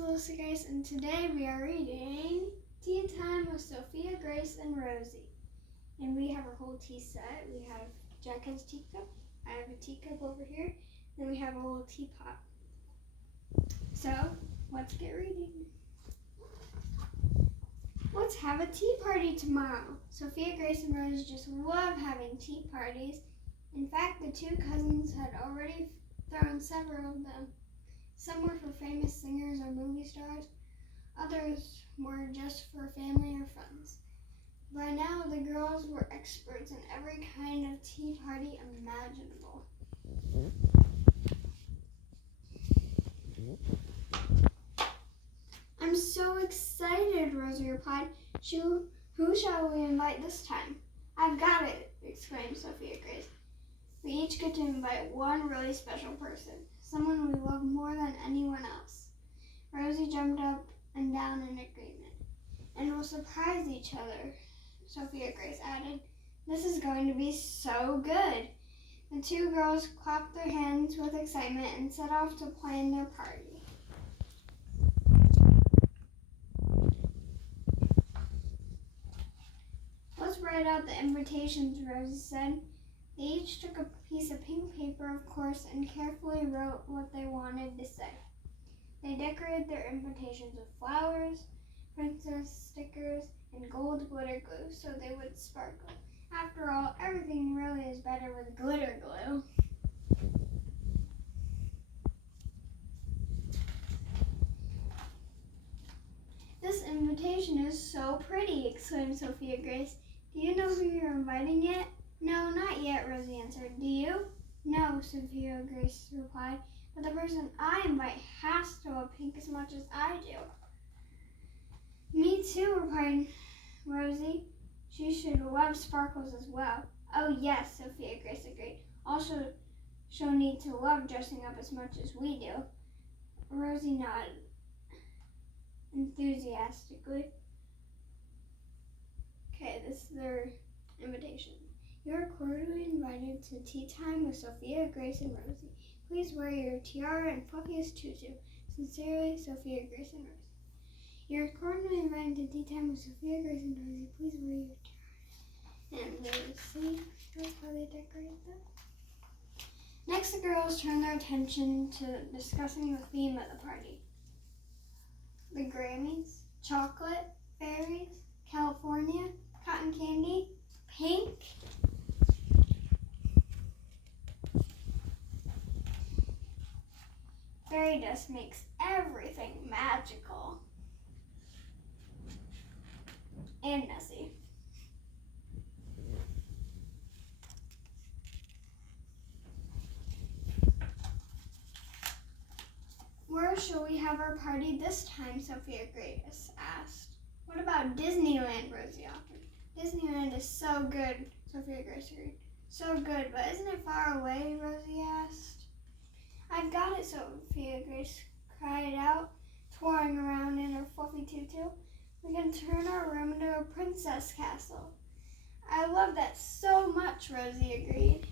Lucy Grace, and today we are reading Tea Time with Sophia, Grace, and Rosie. And we have our whole tea set. We have Jack has a teacup, I have a teacup over here, then we have a whole teapot. So, let's get reading. Let's have a tea party tomorrow. Sophia, Grace, and Rosie just love having tea parties. In fact, the two cousins had already thrown several of them. Some were for famous singers or movie stars. Others were just for family or friends. By now, the girls were experts in every kind of tea party imaginable. I'm so excited, Rosie replied. Who shall we invite this time? I've got it, exclaimed Sophia Grace. We each get to invite one really special person, someone we love more than anyone else. Rosie jumped up and down in agreement. And we'll surprise each other, Sophia Grace added. This is going to be so good. The two girls clapped their hands with excitement and set off to plan their party. Let's write out the invitations, Rosie said. They each took a piece of pink paper, of course, and carefully wrote what they wanted to say. They decorated their invitations with flowers, princess stickers, and gold glitter glue so they would sparkle. After all, everything really is better with glitter glue. This invitation is so pretty, exclaimed Sophia Grace. Do you know who you're inviting yet? No, not yet, Rosie answered. Do you? No, Sophia Grace replied, but the person I invite has to love pink as much as I do. Me too, replied Rosie. She should love sparkles as well. Oh yes, Sophia Grace agreed. Also, she'll need to love dressing up as much as we do. Rosie nodded enthusiastically. Okay, this is their invitation. You are cordially invited to tea time with Sophia, Grace, and Rosie. Please wear your tiara and fluffiest tutu. Sincerely, Sophia, Grace, and Rosie. You are cordially invited to tea time with Sophia, Grace, and Rosie. Please wear your tiara. And see how they decorate them. Next, the girls turned their attention to discussing the theme of the party. The Grammys, chocolate, fairies, California, cotton candy, pink. Fairy dust makes everything magical and messy. Where shall we have our party this time? Sophia Grace asked. What about Disneyland? Rosie offered. Disneyland is so good, Sophia Grace agreed. So good, but isn't it far away? Rosie asked. I've got it, Sophia Grace cried out, twirling around in her fluffy tutu. We can turn our room into a princess castle. I love that so much, Rosie agreed.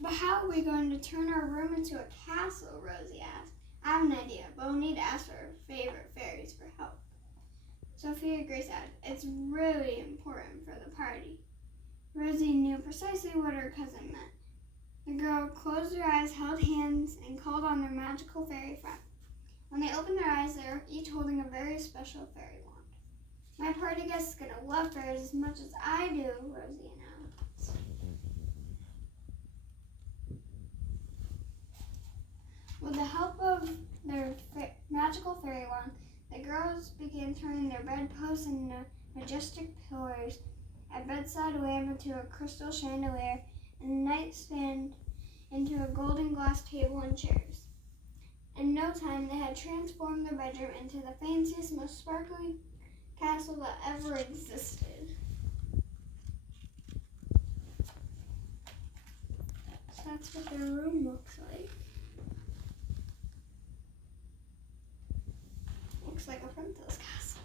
But how are we going to turn our room into a castle? Rosie asked. I have an idea, but we'll need to ask our favorite fairies for help. Sophia Grace added, it's really important for the party. Rosie knew precisely what her cousin meant. The girl closed their eyes, held hands, and called on their magical fairy friend. When they opened their eyes, they were each holding a very special fairy wand. My party guest is going to love fairies as much as I do, Rosie announced. With the help of their magical fairy wand, the girls began turning their bedposts into majestic pillars, a bedside lamp into a crystal chandelier, and a nightstand into a golden glass table and chairs. In no time, they had transformed their bedroom into the fanciest, most sparkling castle that ever existed. So that's what their room looks like. Looks like a princess castle.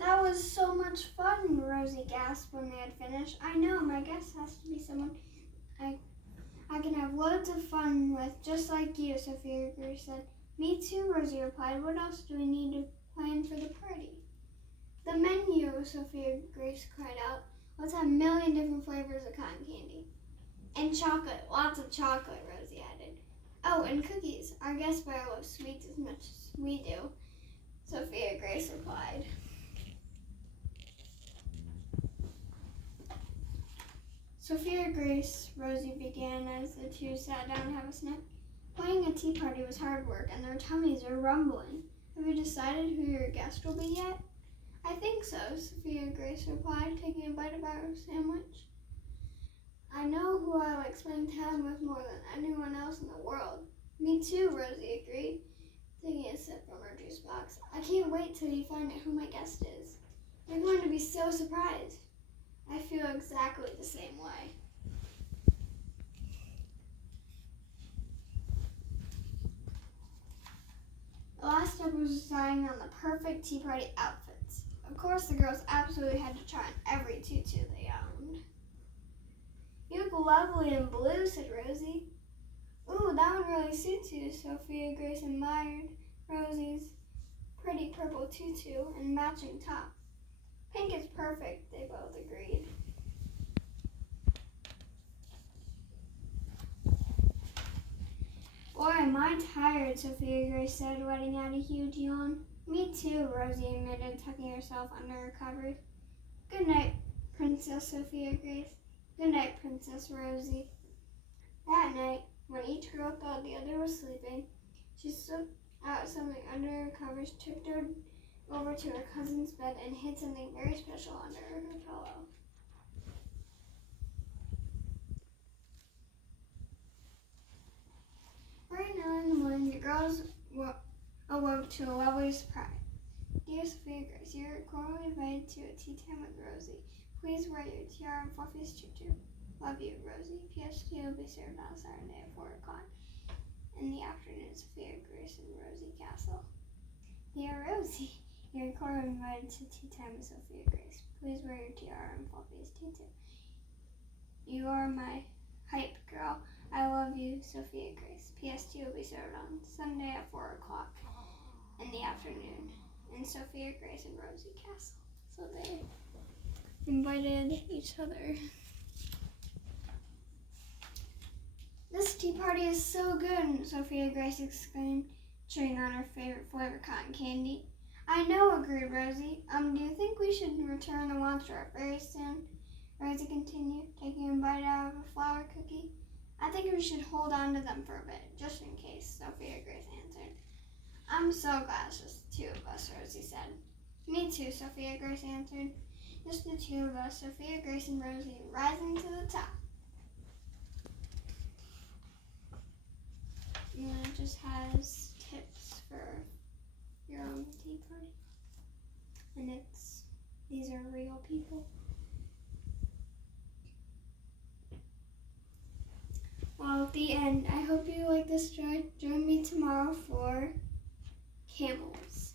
That was so much fun, fun, Rosie gasped when they had finished. I know, my guest has to be someone I can have loads of fun with, just like you, Sophia Grace said. Me too, Rosie replied. What else do we need to plan for the party? The menu, Sophia Grace cried out. Let's have a million different flavors of cotton candy. And chocolate, lots of chocolate, Rosie added. Oh, and cookies. Our guests better love sweets as much as we do, Sophia Grace replied. Sophia Grace, Rosie began as the two sat down to have a snack. Planning a tea party was hard work, and their tummies were rumbling. Have you decided who your guest will be yet? I think so, Sophia Grace replied, taking a bite of our sandwich. I know who I like spending time with more than anyone else in the world. Me too, Rosie agreed, taking a sip from her juice box. I can't wait till you find out who my guest is. You're going to be so surprised. I feel exactly the same way. The last step was deciding on the perfect tea party outfits. Of course, the girls absolutely had to try on every tutu they owned. You look lovely in blue, said Rosie. Ooh, that one really suits you, Sophia Grace admired Rosie's pretty purple tutu and matching top. Pink is perfect, they both agreed. Boy, am I tired, Sophia Grace said, letting out a huge yawn. Me too, Rosie admitted, tucking herself under her covers. Good night, Princess Sophia Grace. Good night, Princess Rosie. That night, when each girl thought the other was sleeping, she slipped out something under her covers, tipped her over to her cousin's bed, and hid something very special under her pillow. Right now in the morning, the girls awoke to a lovely surprise. Dear Sophia Grace, you are cordially invited to a tea time with Rosie. Please wear your tiara and fluffiest tutu. Love you, Rosie. P.S. Tea will be served on Saturday at 4 o'clock in the afternoon, Sophia Grace and Rosie Castle. Dear Rosie, you are cordially invited to tea time with Sophia Grace. Please wear your tiara and fluffiest tutu. You are my hype girl. I love you, Sophia Grace. P.S. Tea will be served on Sunday at 4 o'clock in the afternoon in Sophia Grace and Rosie Castle. So they invited each other. This tea party is so good, Sophia Grace exclaimed, chewing on her favorite flavor, cotton candy. I know, agreed Rosie. Do you think we should return the lunchroom very soon? Rosie continued, taking a bite out of a flour cookie. I think we should hold on to them for a bit, just in case, Sophia Grace answered. I'm so glad it's just the two of us, Rosie said. Me too, Sophia Grace answered. Just the two of us, Sophia Grace and Rosie, rising to the top. And it just has tips for your own tea party. And these are real people. Well, at the end, I hope you like this story. Join me tomorrow for camels.